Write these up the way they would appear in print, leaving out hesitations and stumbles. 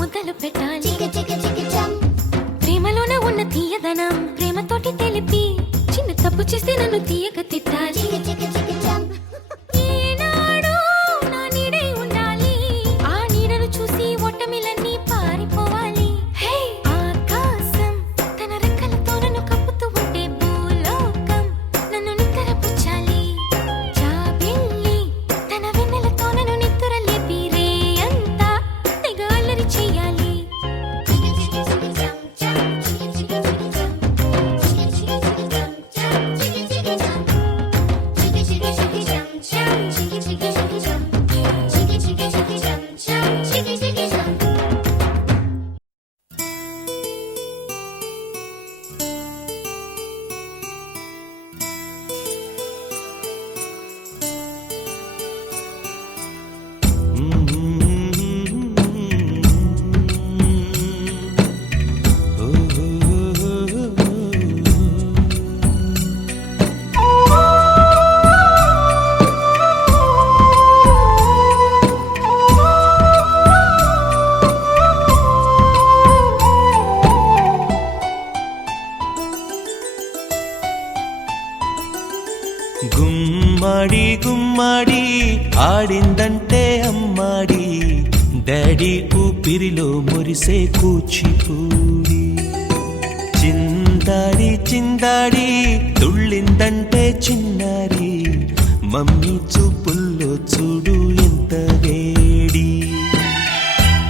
ముద్దలు పెట్టాలి ప్రేమలోన ఉన్న తీయదనం ప్రేమతోటి తెలిపి చిన్న తప్పు చేస్తే నన్ను తీయక తిట్టాలి ఏనాడో నా నీడై ఉండాలి ఆ నీడను చూసి ఓటమిలన్నీ పారిపోవాలి ఆకాశం తన రెక్కలతో నన్ను కప్పుతూ ఉంటే భూలోకం నన్ను నిద్రపుచ్చాలి జాబిల్లి తన వెన్నెలతో నన్ను నిద్ర లేపి రే అంతా తెగ అల్లరి చెయ్యాలి గుమ్మడి గుమ్మడి ఆడిందంటే అమ్మాడి డాడీ ఊపిరిలో మురిసే కూచిపూడి చిందాడి చిందాడి తుళ్ళిందంటే చిన్నారి మమ్మీ చూపుల్లో చూడు ఎంత వేడి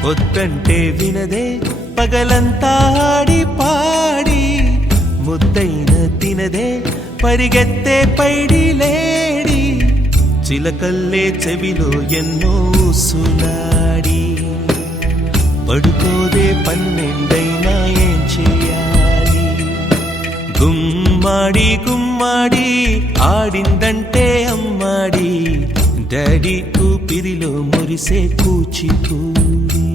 వద్దంటే వినదే పగలంతా ఆడి పాడి ముద్దైన తినదే పరిగెత్తే పైడి లేడి చిలకల్లే చెవిలో ఎన్నో సులాడి పడుకోదే పన్నెండైనా ఏం చేయాలి గుమ్మాడి గుమ్మాడి ఆడిందంటే అమ్మాడి డాడీ ఊపిరిలో మురిసే కూచిపూడి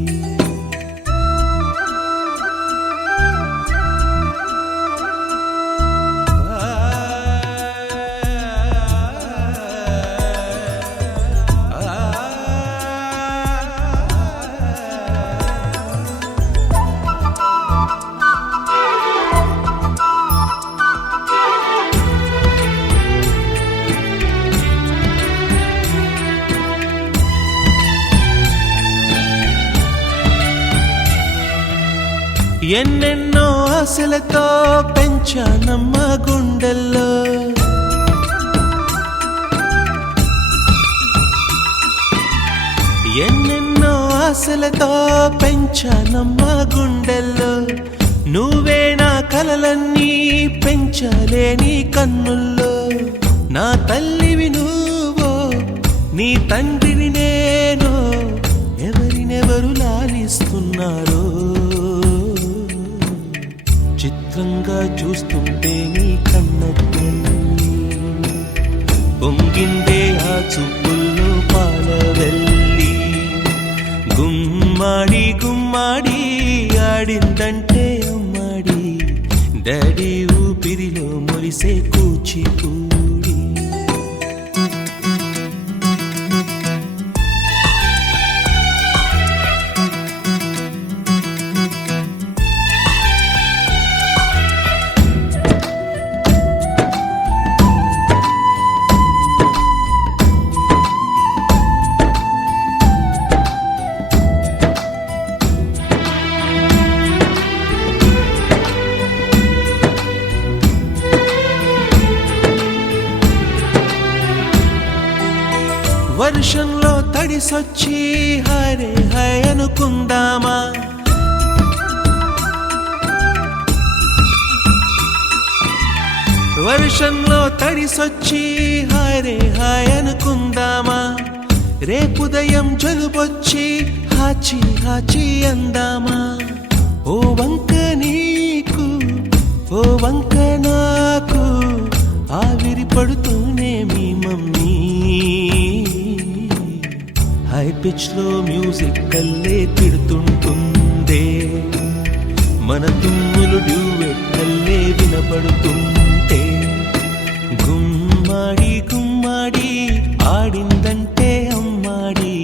ఎన్నెన్నో ఆశలతో పెంచానమ్మ గుండెల్లో ఎన్నెన్నో ఆశలతో పెంచానమ్మ గుండెల్లో నువ్వే నా కలలన్నీ పెంచాలే నీ కన్నుల్లో నా తల్లివి నువ్వో నీ తండ్రిని నేను ఎవరినెవరు లాలిస్తున్నారో చిత్రంగా చూస్తుంటే నీ కన్నెల్లి పొంగిందే ఆ చూపుల్లో పాలవెల్లి గుమ్మాడి గుమ్మాడి ఆడిందంటే అమ్మాడి డాడీ ఊపిరిలో మురిసే కూచిపూడి వర్షంలో తడిసొచ్చి హరే హై అనుకుందామా, వర్షంలో తడిసొచ్చి హరే హాయ్ అనుకుందామా, రేపుదయం జలుబొచ్చి హాచి హాచి అందామా. ఓ వంక నీకు ఓ వంక నాకు ఆవిరి పడుతూనే మీ మమ్మీ, హై పిచ్ లో మ్యూజిక్ కల్లే తిడుతుంటుందే, మన తుమ్ములు డ్యూయెట్ కల్లే వినపడుతుంటే, గుమ్మాడి గుమ్మాడి ఆడిందంటే అమ్మాడి,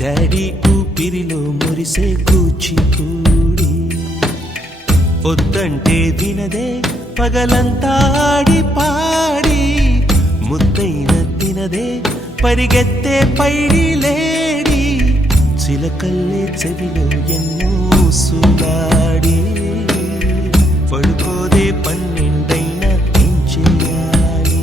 డాడీ ఊపిరిలో మురిసే కూచిపూడి, వద్దంటే వినదే పగలంతా ఆడి పాడి, ముద్దైన తినదే పరిగెత్తే పైడి లేడి, చిలకల్లే చెవిలో ఎన్నో సులాడి, పడుకోదే పన్నెండైనా ఏం చేయాలి.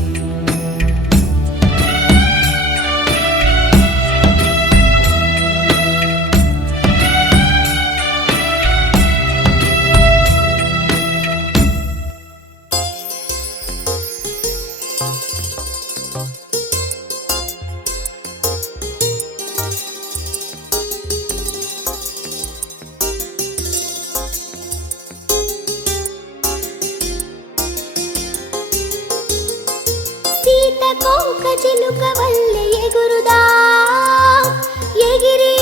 సీతకోక చిలుక వల్లే ఎగురుదా, ఎగిరి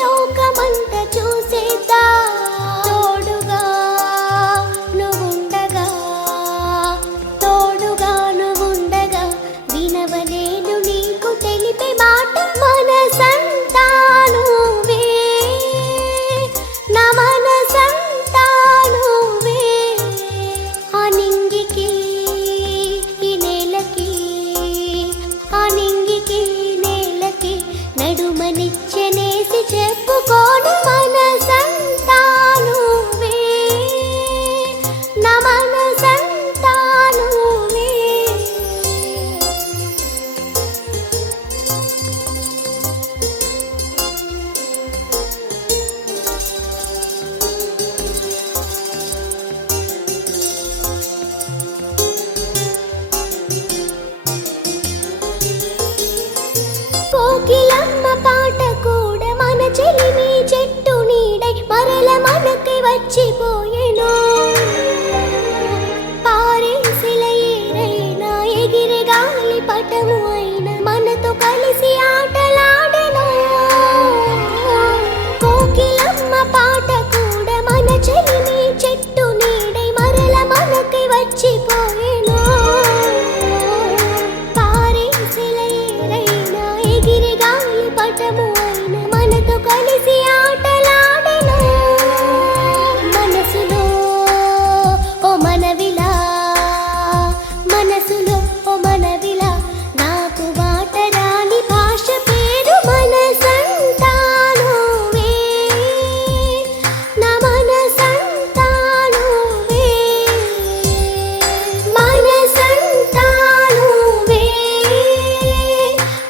లోకమంత చూసేద్దా, తోడుగా నువ్వుండగా తోడుగా నువ్వుండగా, వినవలేను నీకు తెలిపే మాట, మనసంతా నువ్వే నా మనసంతా నువ్వే, ఆ నింగికి ఆ నింగికి నేలకి నడుమనిచ్చనేసి చెప్పుకోను, మనసంతా నువ్వే నా మనసంతా నువ్వే. కోకిలమ్మ పాట కూడా మన చెలిమి చెట్టు నీడై మరల మనకై వచ్చిపోయెను, పారేసిల ఏరైనా ఎగిరే గాలి పటము అయిన మనతో కలిసి ఆటలాడెను. కోకిలమ్మ పాట కూడా మన చెలిమి చెట్టు నీడై మరల మనకై వచ్చిపోయెను, పటము అయిన మనతో కలిసి ఆటలాడెను. మనసులో ఓ మనవిలా మనసులో ఓ మనవిలా, నాకు మాటరాని భాష పేరు మనసంతా నువ్వే నా మనసంతా నువ్వే, మనసంతా నువ్వే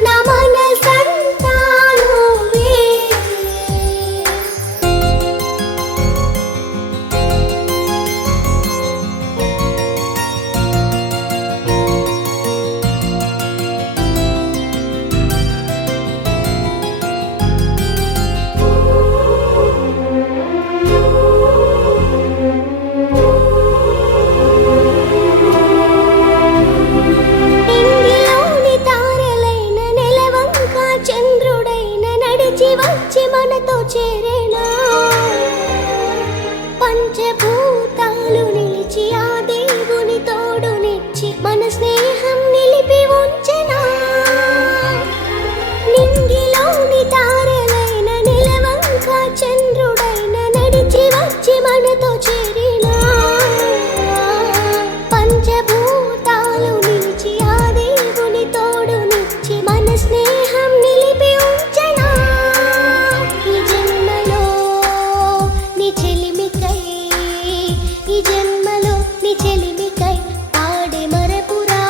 నా మనసంతా నువ్వే. ఇంగిలోని తారలైన నెలవంక చంద్రుడైన నడిచి వచ్చి మనతో చేరేనా, పంచభూతాలు నిలిచి ఆ దేవుని తోడునిచ్చి మన స్నేహం నిలిపి ఉంచెనా, నింగిలోని తారలైన నెలవంక చంద్రుడైన నడిచి వచ్చి మనతో చేరేనా, పంచభూతాలు నిలిచి ఆ దేవుని తోడునిచ్చి మన స్నేహం నిలిపి ఉంచెనా. ఈ జన్మలో నీ చెలిమికై, ఈ జన్మలో నీ చెలిమికై పాడే మరపురా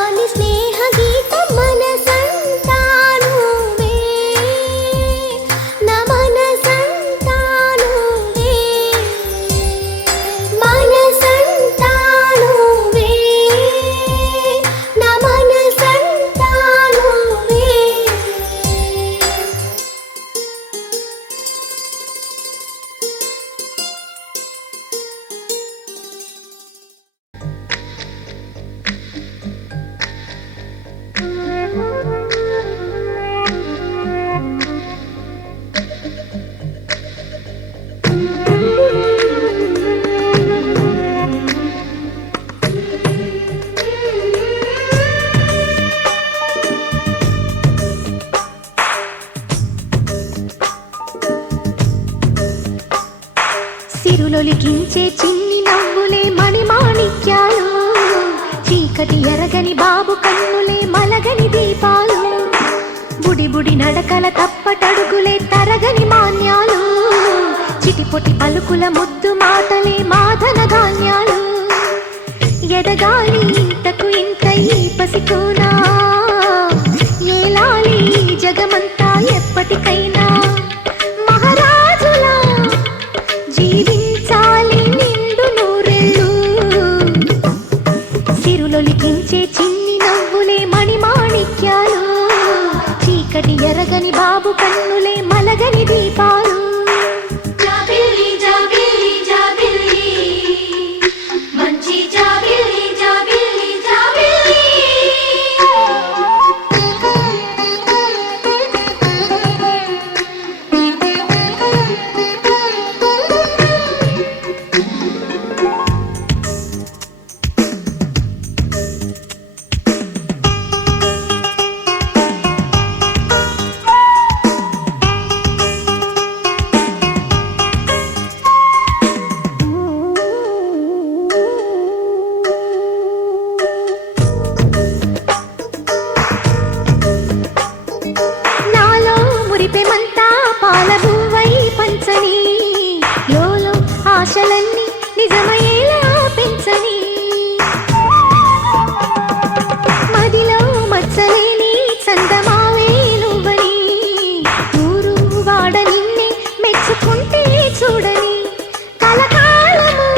వెలిగించే చిన్ని నవ్వులే మణిమాణిక్యాలు చీకటి ఎరగని బాబు కన్నులే మలగని దీపాలు బుడి బుడి నడకల తప్పటడుగులే తరగని మాన్యాలు చిటిపొటి పలుకుల ముద్దు మాటలే మాదన ధాన్యాలు ఎదగాలి ఇంతకు ఇంత ఈ పసికోనా ఏలాలి జగమంతా ఎప్పటికైనా మహారాజులా జీవించాలి నిండు నూరెళ్ళు సిరులొలికించే చిన్ని నవ్వులే మణిమాణిక్యాలు చీకటి ఎరగని బాబు కన్నులే మలగని దీపాలు జాబిల్లి జాబిల్లి జాబిల్లి మంచి జాబిల్లి జాబిల్లి జాబిల్లి నాలో మురిపెమంతా పాలబువ్వై పంచని లోలో ఆశలన్నీ నిజమయ్యేలా పెంచని మదిలో మచ్చలేని చందమావే నువ్వని ఊరు వాడ నిన్నే మెచ్చుకుంటే చూడని కలకాలము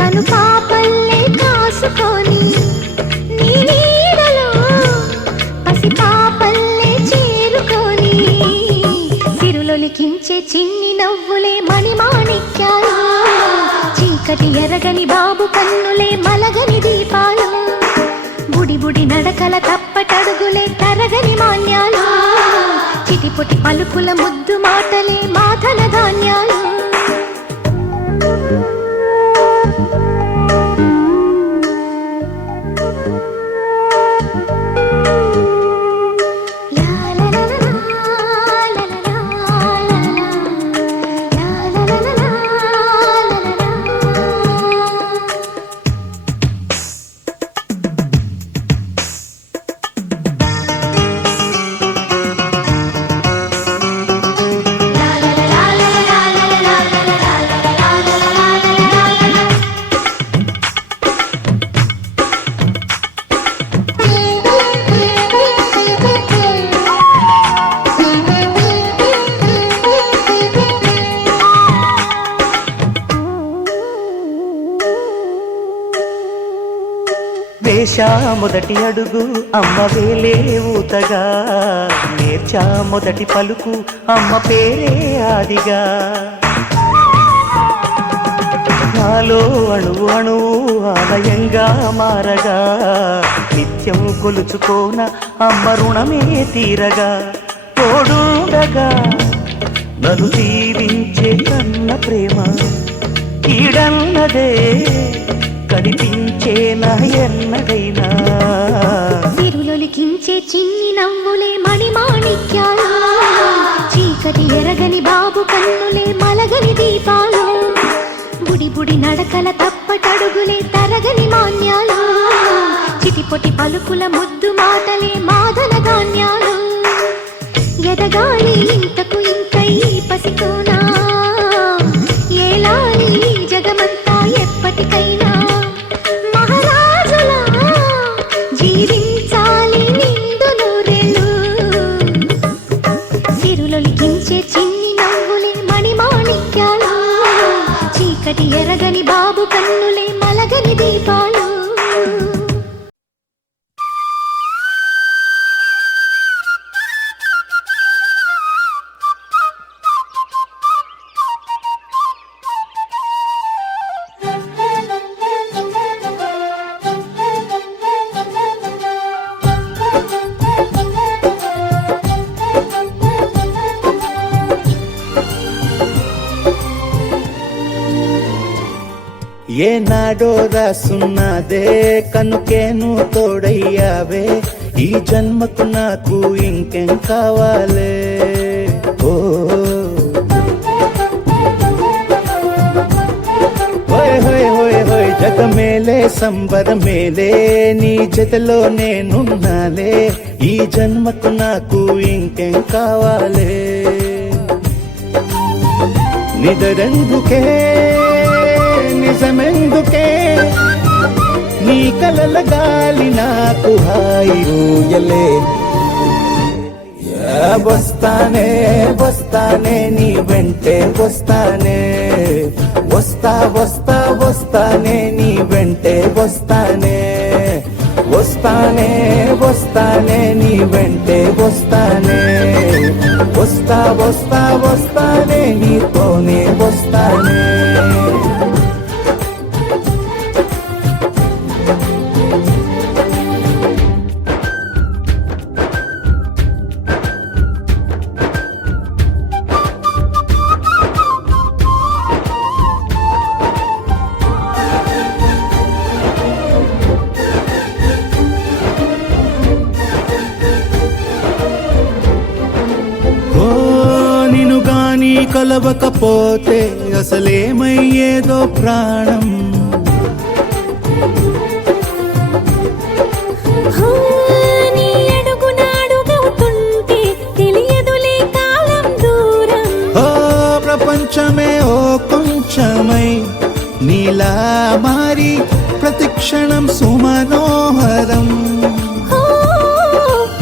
కను పాపల్లే కాసుకొని నీ నీడలో పసి పాపల్లే చేరుకొని సిరులొలికించే చిన్ని నవ్వులే మణిమాణిక్యాలు చీకటి ఎరగని బాబు కన్నులే మలగని దీపాలు బుడి బుడి నడకల తప్పటడుగులే తరగని మాన్యాలు చిటిపొటి పలుకుల ముద్దు మాటలే మాధన ధాన్యాలు వేశా మొదటి అడుగు అమ్మ వేలే ఊతగా నేర్చా మొదటి పలుకు అమ్మ పేరే ఆదిగా నాలో అణువు అణువు ఆలయంగా మారగా నిత్యం కొలుచుకోన అమ్మ రుణమే తీరగా తోడుండగా నన్ను దీవించే కన్న ప్రేమ ఈడన్నదే కనిపించే నా ఎన్నడైనా సిరులొలికించే చిన్ని నవ్వులే మణిమాణిక్యాలు చీకటి ఎరగని బాబు కన్నులే మలగని దీపాలు బుడి బుడి నడకల తప్పటడుగులే తరగని మాన్యాలు చిటిపొటి పలుకుల ముద్దు మాటలే మాదన ధాన్యాలు ఎదగాలి ఇంతకు ఇంత ఈ పసికోనా ఏలాలి జగమంతా ఎప్పటికైనా మహారాజులా జీవించాలి నిండు నూరెళ్ళు సిరులొలికించే చిన్ని నవ్వులే మణిమాణిక్యాలు చీకటి ఎరగని బాబు కన్నులే మలగని దీపాలు ఏనాడో రాసున్నదే కనుకేను తోడయ్యావే ఈ జన్మకు నాకు ఇంకేం కావాలే ఓ సరగమేలే సంబరమేలే నీ జతలో నేనున్నాలే ఈ జన్మకు నాకు ఇంకేం కావాలే నిదరెందుకే నిజమెందుకే నీ కలల గాలి నాకు హాయిలే వస్తానే వస్తానే నీ వెంటే వస్తానే వస్తా వస్తా వస్తానే నీ వెంటే వస్తానే వస్తానే వస్తానే నీ వెంటే వస్తానే వస్తా వస్తా వస్తానే నీతోనే వస్తానే కలవకపోతే అసలేమయ్యేదో ప్రాణం నీ అడుగునాడుగవుతుంటే తెలియదులే కాలం దూరం ఓ ప్రపంచమే ఓ కొంచెమై నీలా మారి ప్రతిక్షణం సుమనోహరం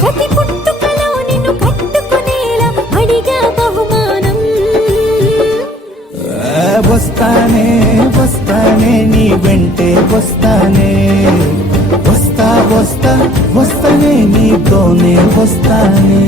ప్రతి పుట్టుకలో నిన్ను కట్టుకునేలా అడిగా బహుమానం వస్తానే వస్తానే నీ వెంటే వస్తానే వస్తా వస్తా వస్తానే నీతోనే వస్తానే